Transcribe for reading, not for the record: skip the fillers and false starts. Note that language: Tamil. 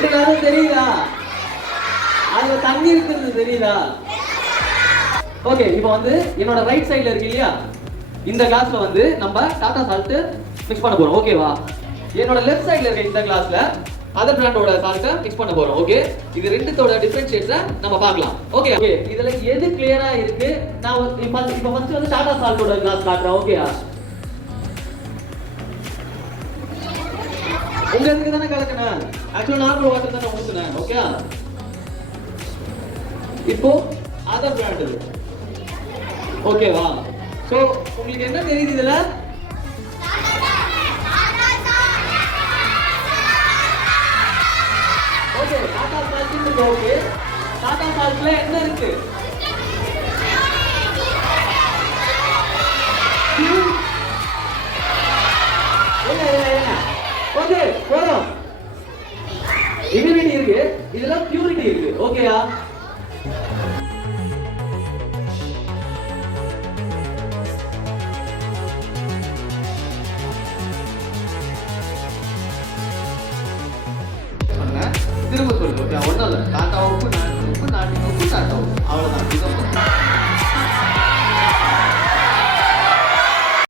ரெண்டு நாளும் தெரியுதா? அதுல தண்ணி இருக்கிறது தெரியுதா? ஓகே, இப்போ வந்து என்னோட ரைட் சைடுல இருக்கு இல்லையா, இந்த கிளாஸ்ல வந்து நம்ம டாடா சால்ட் மிக்ஸ் பண்ண போறோம். ஓகேவா? என்னோட லெஃப்ட் சைடுல இருக்க இந்த கிளாஸ்ல அதர் பிராண்டோட சால்ட்டை மிக்ஸ் பண்ண போறோம். ஓகே, இது ரெண்டுத்தோட டிஃபரன்ஷியேட்டை நம்ம பார்க்கலாம். ஓகே ஓகே, இதுல எது கிளியரா இருக்கு? நான் இப்போ ஃபர்ஸ்ட் வந்து டாடா சால்ட்டோட கிளாஸ் காட்டுறேன். ஓகேயா? உங்க இதுக்கு தானே கலக்கணும், ஆக்சுவலா நார்மல் வாட்டர் தானே ஊத்துனேன். ஓகே, இப்போ அதர் பிராண்ட் இது. ஓகேவா? சோ உங்களுக்கு என்ன தெரியுது இதுல? ஓகே, டாடா சால்ட் இருக்கு. ஓகே, டாடா சால்ட்ல என்ன இருக்கு? ஓகே, போறோம். இம்யூனிட்டி இருக்கு, இதுல பியூரிட்டி இருக்கு. ஓகேயா? திரும்ப சொல்லு. ஓகே, ஒண்ணும் இல்ல.